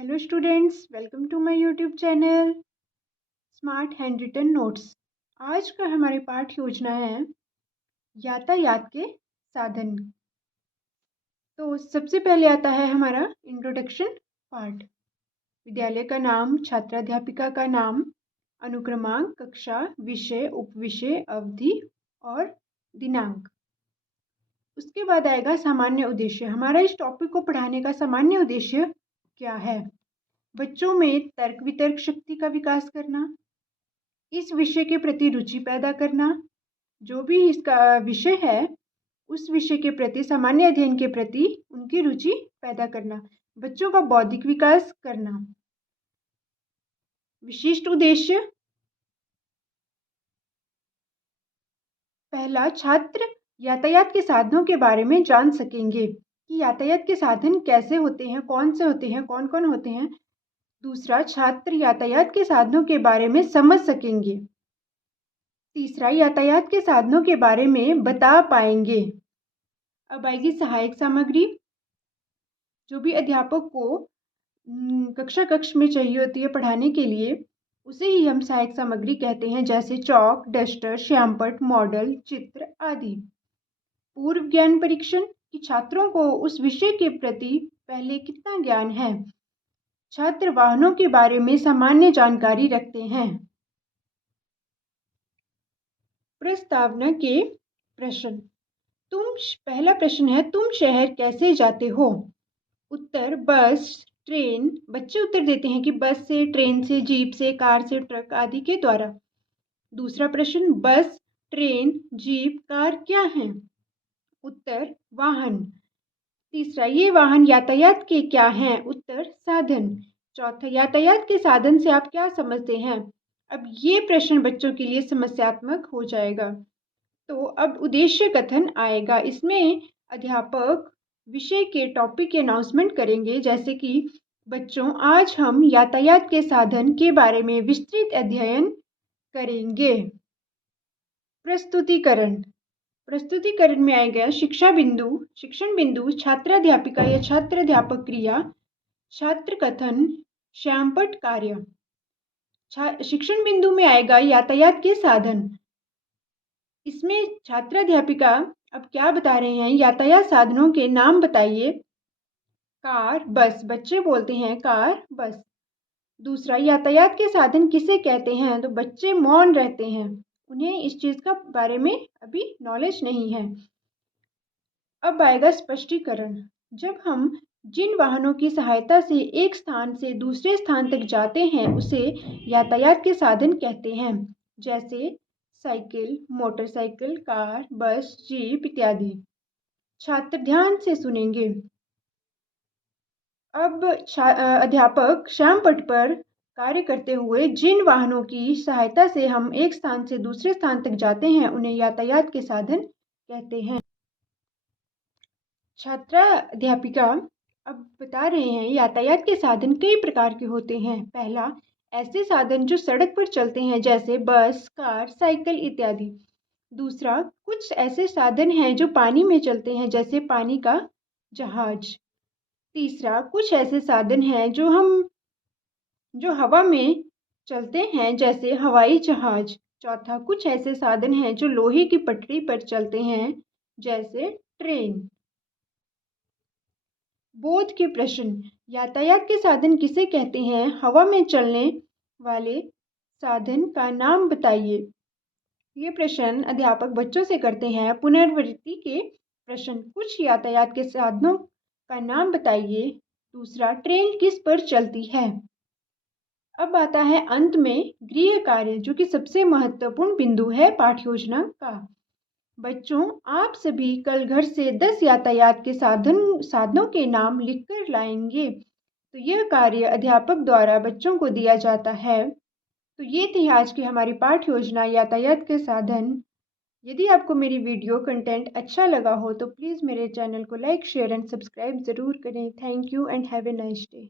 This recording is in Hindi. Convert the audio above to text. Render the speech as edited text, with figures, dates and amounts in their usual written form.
Hello students, welcome to my YouTube channel smart handwritten notes. आज का हमारी पाठ योजना है यातायात के साधन। तो सबसे पहले आता है हमारा इंट्रोडक्शन पार्ट। विद्यालय का नाम, छात्राध्यापिका का नाम, अनुक्रमांक, कक्षा, विषय, उपविषय, अवधि और दिनांक। उसके बाद आएगा सामान्य उद्देश्य। हमारा इस टॉपिक को पढ़ाने का सामान्य उद्देश्य क्या है? बच्चों में तर्क वितर्क शक्ति का विकास करना, इस विषय के प्रति रुचि पैदा करना, जो भी इसका विषय है उस विषय के प्रति, सामान्य अध्ययन के प्रति उनकी रुचि पैदा करना, बच्चों का बौद्धिक विकास करना। विशिष्ट उद्देश्य: पहला, छात्र यातायात के साधनों के बारे में जान सकेंगे कि यातायात के साधन कैसे होते हैं, कौन से होते हैं, कौन कौन होते हैं। दूसरा, छात्र यातायात के साधनों के बारे में समझ सकेंगे। तीसरा, यातायात के साधनों के बारे में बता पाएंगे। अब आएगी सहायक सामग्री। जो भी अध्यापक को कक्ष में चाहिए होती है पढ़ाने के लिए, उसे ही हम सहायक सामग्री कहते हैं, जैसे चौक, डस्टर, श्यामपट्ट, मॉडल, चित्र आदि। पूर्व ज्ञान परीक्षण कि छात्रों को उस विषय के प्रति पहले कितना ज्ञान है। छात्र वाहनों के बारे में सामान्य जानकारी रखते हैं। प्रस्तावना के प्रश्न। पहला प्रश्न है, तुम शहर कैसे जाते हो? उत्तर, बस, ट्रेन। बच्चे उत्तर देते हैं कि बस से, ट्रेन से, जीप से, कार से, ट्रक आदि के द्वारा। दूसरा प्रश्न, बस, ट्रेन, जीप, कार क्या हैं? उत्तर, वाहन। तीसरा, ये वाहन यातायात के क्या हैं? उत्तर, साधन। चौथा, यातायात के साधन से आप क्या समझते हैं? अब ये प्रश्न बच्चों के लिए समस्यात्मक हो जाएगा। तो अब उद्देश्य कथन आएगा। इसमें अध्यापक विषय के टॉपिक के अनाउंसमेंट करेंगे, जैसे कि बच्चों, आज हम यातायात के साधन के बारे में विस्तृत अध्ययन करेंगे। प्रस्तुतिकरण। प्रस्तुतिकरण में आएगा शिक्षण बिंदु, छात्राध्यापिका या छात्राध्यापक क्रिया, छात्र कथन, श्यामपट्ट कार्य। शिक्षण बिंदु में आएगा यातायात के साधन। इसमें छात्राध्यापिका अब क्या बता रहे हैं? यातायात साधनों के नाम बताइए। कार, बस। बच्चे बोलते हैं कार, बस। दूसरा, यातायात के साधन किसे कहते हैं? तो बच्चे मौन रहते हैं, उन्हें इस चीज का बारे में अभी नॉलेज नहीं है। अब आएगा स्पष्टीकरण। जब हम जिन वाहनों की सहायता से एक स्थान से दूसरे स्थान तक जाते हैं उसे यातायात के साधन कहते हैं, जैसे साइकिल, मोटरसाइकिल, कार, बस, जीप इत्यादि। छात्र ध्यान से सुनेंगे। अब अध्यापक श्यामपट्ट पर कार्य करते हुए जिन वाहनों की सहायता से हम एक स्थान से दूसरे स्थान तक जाते हैं उन्हें यातायात के साधन कहते हैं। छात्राध्यापिका अब बता रहे हैं यातायात के साधन कई प्रकार के होते हैं। पहला, ऐसे साधन जो सड़क पर चलते हैं, जैसे बस, कार, साइकिल इत्यादि। दूसरा, कुछ ऐसे साधन हैं जो पानी में चलते हैं, जैसे पानी का जहाज। तीसरा, कुछ ऐसे साधन हैं जो हवा में चलते हैं, जैसे हवाई जहाज। चौथा, कुछ ऐसे साधन हैं जो लोहे की पटरी पर चलते हैं, जैसे ट्रेन। बोध के प्रश्न। यातायात के साधन किसे कहते हैं? हवा में चलने वाले साधन का नाम बताइए। ये प्रश्न अध्यापक बच्चों से करते हैं। पुनरावृत्ति के प्रश्न। कुछ यातायात के साधनों का नाम बताइए। दूसरा, ट्रेन किस पर चलती है? अब आता है अंत में गृह कार्य, जो कि सबसे महत्वपूर्ण बिंदु है पाठ्य योजना का। बच्चों, आप सभी कल घर से 10 यातायात के साधनों के नाम लिखकर लाएंगे। तो यह कार्य अध्यापक द्वारा बच्चों को दिया जाता है। तो ये थी आज की हमारी पाठ्य योजना यातायात के साधन। यदि आपको मेरी वीडियो कंटेंट अच्छा लगा हो तो प्लीज़ मेरे चैनल को लाइक, शेयर एंड सब्सक्राइब ज़रूर करें। Thank you and have a nice day.